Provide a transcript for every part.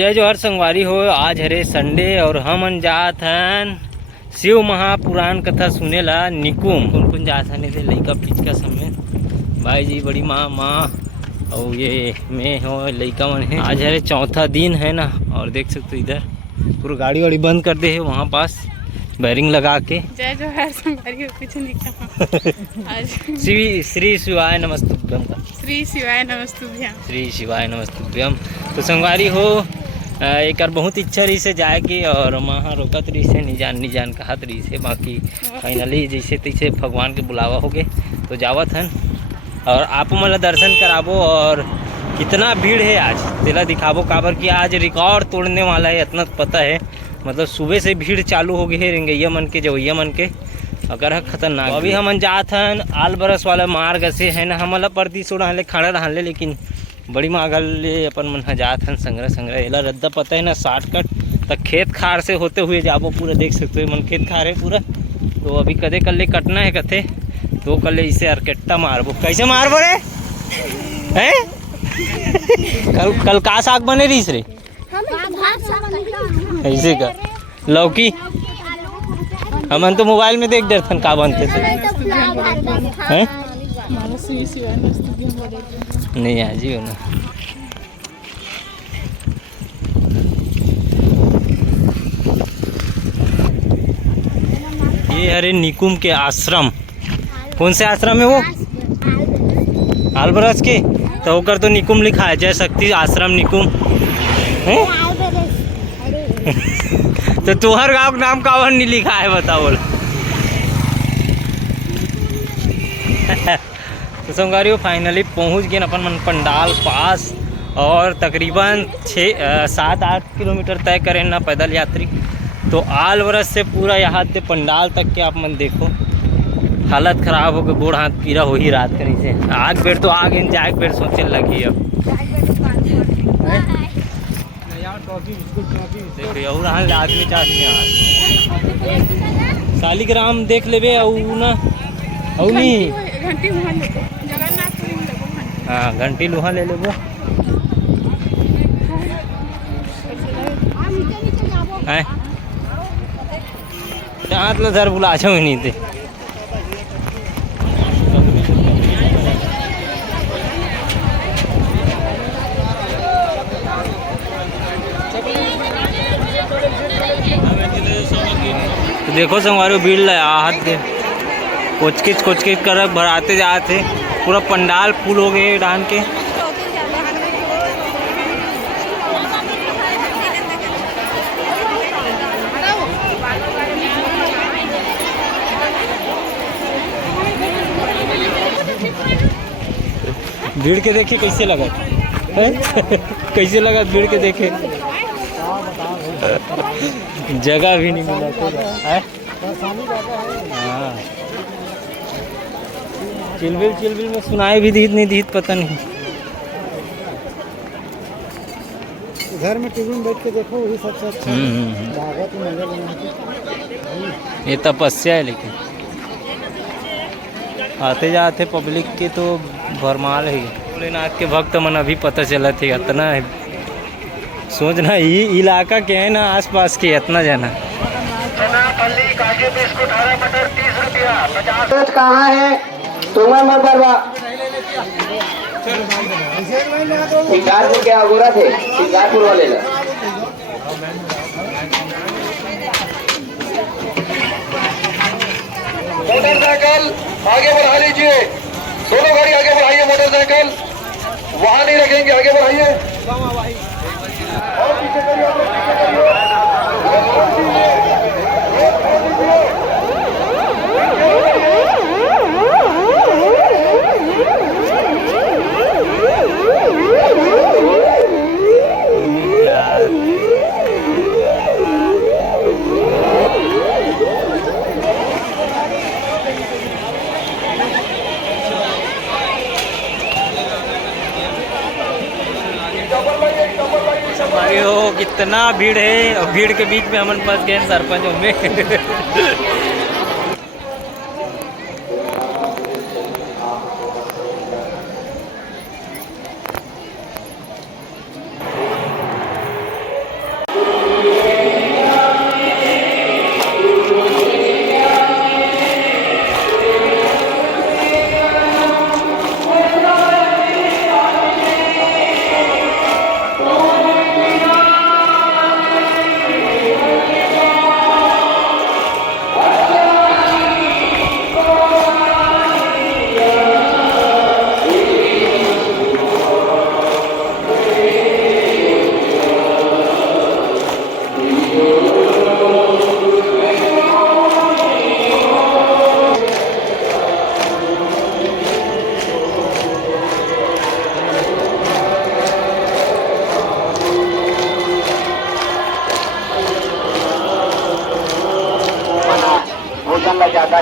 जय जोहर संगवारी हो। आज हरे संडे और हम जात हन शिव महापुराण कथा सुने ला निकुम। कौन कौन जात हन इधर लइका पिचका समेत भाई जी बड़ी माँ और ये मैं हो लइका मन है। आज हरे चौथा दिन है ना। और देख सकते हो इधर पूरा गाड़ी वाड़ी बंद कर दे है वहाँ पास बैरिंग लगा के। जय जोहर संगवारी हो। कुछ नहीं कहा आज। श्री शिवाय नमस्तुभ्यम का। श्री शिवाय नमस्तुभ्यम। श्री शिवाय नमस्तुभ्यम। तो संगवारी हो एक बहुत इच्छा रही से जाए के और वहाँ रोकत रही से नहीं जान कहत रही से। बाकी फाइनली जैसे तैसे भगवान के बुलावा हो गए तो जावत हन और आप मला दर्शन कराबो। और कितना भीड़ है आज तेला दिखाबो काबर कि आज रिकॉर्ड तोड़ने वाला है इतना पता है। मतलब सुबह से भीड़ चालू हो गई है रेंगैया मन के जवैया मन के अगर है खतरनाक। अभी हम जात हन आल बरस वाला मार्ग से है ना। हमला परदी सोड़ा खड़ा रहले लेकिन बड़ी मांगल ले अपन मन जात हन संग्रह एला रद्दा पता है ना शॉर्टकट तक खेत खार से होते हुए जाबो। पूरा देख सकते हो मन खेत खार है पूरा। तो अभी कदे कल ले कटना है कथे तो कल ले इसे अर्केट्टा मारबो। कैसे मारबो रे हैं? कल का साग बने रहीस रे ऐसे कर लौकी। हमन तो मोबाइल में देख डरथन का बनते थे हैं? नहीं आज ही हो ना। ये हरे निकुम के आश्रम। कौन से आश्रम है वो? आलबरस के तो होकर तो निकुम लिखा है जय शक्ति आश्रम निकुम है। तो तुहर गाँव नाम कावन नहीं लिखा है बताओ। तो संगवारी फाइनली पहुंच गए अपन मन पंडाल पास। और तकरीबन 7-8 किलोमीटर तय करें ना पैदल यात्री। तो आल बरस से पूरा यहाँ से पंडाल तक के आप मन देखो हालत खराब हो गए। गोड़ हाथ पीरा हो ही रात करी से आग बेर तो आगे जाए बेर सोचे लगी। अब देखो आदमी शालिग्राम देख लेबे ना नहीं। हाँ घंटी लुहा ले लेबो। जहाँ तो सर बुला छो नहीं थे। तो देखो संगवारी भीड़ आहत के कोचकिच कर भराते जाते पूरा पंडाल फूल हो गए डान के। भीड़ के देखे कैसे लगा कैसे लगा भीड़ के देखे जगह भी नहीं मिला है। हाँ चिलबिल में सुनाई भी नहीं दी पता नहीं। घर में टीवी में बैठ के देखो वही सबसे अच्छा ये तपस्या है। लेकिन आते जाते पब्लिक के तो भरमाल है। भोलेनाथ के भक्त मन अभी पता चला थे इतना है सोचना ये इलाका क्या है ना आसपास के इतना जाना। कहाँ है तुम्हें मत बरवा शिकारपुर के अगोरा थे शिकारपुर वाले ला। मोटरसाइकिल आगे बढ़ा लीजिए। दोनों गाड़ी आगे बढ़ाइए। मोटरसाइकिल वहां नहीं रखेंगे आगे बढ़ाइए और पीछे करिए। हो कितना भीड़ है और भीड़ के बीच में हमन फंस गए सरपंचों में।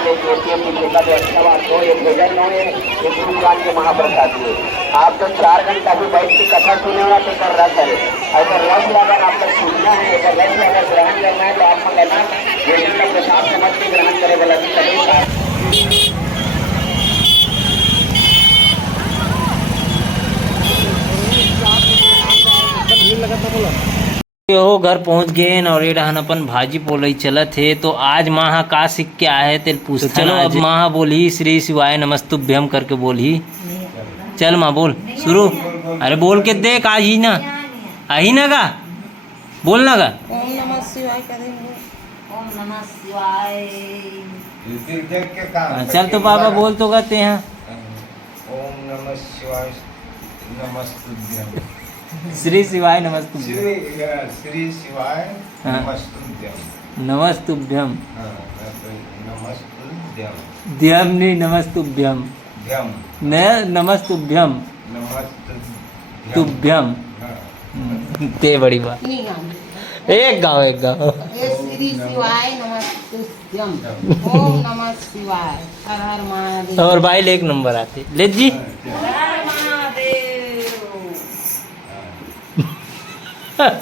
एक रोटी पीछे का जो सवा दो एक भोजन नो है एक भगवान के महाप्रसाद हुए। आप तो 4 घंटा भी बैठ के कथा सुने वाला तो कर रहा करे। अगर रस अगर आपको सुनना है, अगर रस अगर ग्रहण करना है तो आपको लेना भोजन का प्रसाद समझ के ग्रहण करे वाला भी हो घर पहुंच गए और ये रहन अपन भाजी पोलई चलत है। तो आज माँ का सीख के आए तेल पूछ। तो चलो अब माँ बोली श्री शिवाय नमस्तुभ्यम करके बोली। चल माँ बोल शुरू। अरे बोल के देख आज ही ना आई ना का बोलना का। ओम नमः शिवाय करेंगे। ओम नमः शिवाय। चल तो बाबा बोल तो कहते हैं। ओम नमः शिवाय नमस्तुभ्यम। श्री शिवाय नमस्तुभ्यम। श्री शिवाय हाँ। नमस्तुभ्यम। नमस्तुभ्यम। हाँ, नमस्तुभ्यम। द्यम नहीं नमस्तुभ्यम। भ्यम न नमस्तुभ्यम नमस्तुभ्यम। तुभ्यम। हाँ, ते बड़ी बात। नहीं गाँव एक गाँव एक गाँव। ये श्री शिवाय नमस्तुभ्यम। ओम नमः शिवाय। हर हर महादेव। और भाई एक नंबर आते ले जी। हर हर महादेव। हर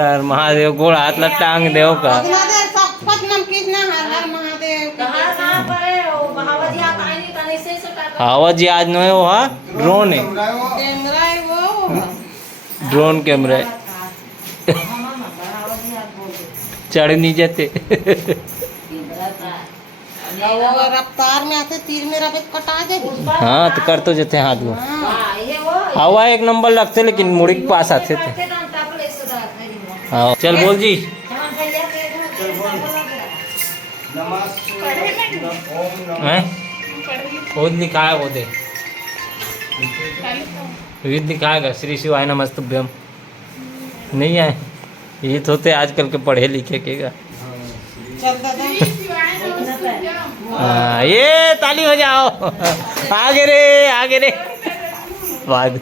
हर महादेव गोड़ हाथ ला टांग देव का। अगला दे सब कुछ नाम कृष्ण हर हर महादेव। कहाँ कहाँ पर है वो महावजी आप आई नहीं कहीं से सटा। हवा जी आज नहीं वो हा ड्रोन है। कैमरा है वो। ड्रोन कैमरा है। चढ़ नहीं जाते। वो रफ्तार में आते तीर में रबे कटा जाए। हाँ तो कर तो जाते हाथ वो। ये वो हवा एक नंबर लगते लेकिन मुड़ी के पास आते थे। हाँ चल बोल जी। हैं? खुद लिखा है वो दे। विद लिखाएगा श्री शिवाय नमस्तुभ्यम नहीं है। ये तो होते आजकल के पढ़े लिखे के का। हाँ ये ताली हो जाओ। आगे रे बाद।